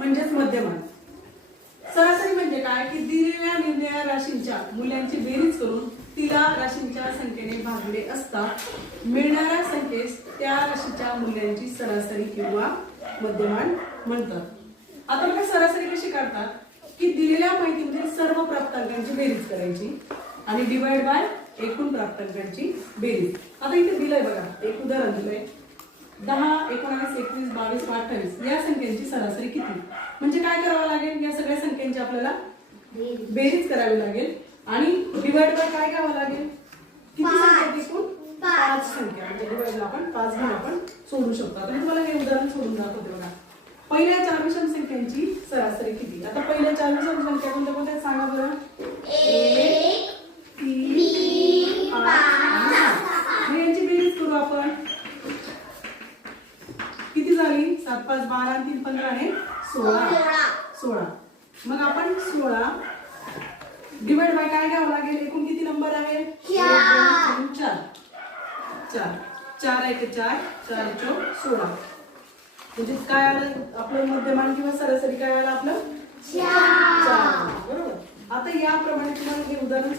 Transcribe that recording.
म्हणजेच मध्यमान. सरासरी म्हणजे काय की दिलेल्या निर्णय राशींच्या मूल्यांची बेरीज करून तिला राशींच्या संख्येने भागले असता मिळणाऱ्या संख्येस त्या राशीच्या मूल्यांची सरासरी किंवा मध्यमान म्हणतात. आता बघा सरासरी कशी काढतात की दिलेल्या माहितीमधील सर्व प्राप्तांकांची बेरीज करायची आणि डिवाइड बाय एकूण प्राप्तांकांची बेरीज. आता इथे दिलंय बघा, एक उदाहरण दिलंय 10, 19, 21, 22, 28 या संख्यांची सरासरी किती. म्हणजे काय करावं लागेल, या सगळ्या संख्यांची आपल्याला बेरीज करावी लागेल आणि डिवाइड बाय काय करावं लागेल, किती संख्या एकूण 5 संख्या. म्हणजे डिवाइडला आपण 5 घेऊन आपण सोडू शकतो. आता मी तुम्हाला हे उदाहरण सोडून दाखवते बघा. पहिल्या 4 विषम संख्यांची सरासरी किती. आता पहिल्या 4 विषम संख्या कोणत्या कोणत्या सांगा बरं. 1, 3, 5 आणि यांची बेरीज करू आपण. किती झाली, 7, 5, 12 आणि 3, 15 आणि 16. मग आपण 16 डिवाइड बाय काय घ्यावं लागेल, एकूण किती नंबर आहे 4. 4 1 4 4 4 16. म्हणजे काय आलं आपलं मध्यमान किंवा सरासरी काय आलं आपलं 4. बरोबर. आता याप्रमाणे तुम्हाला हे उदाहरण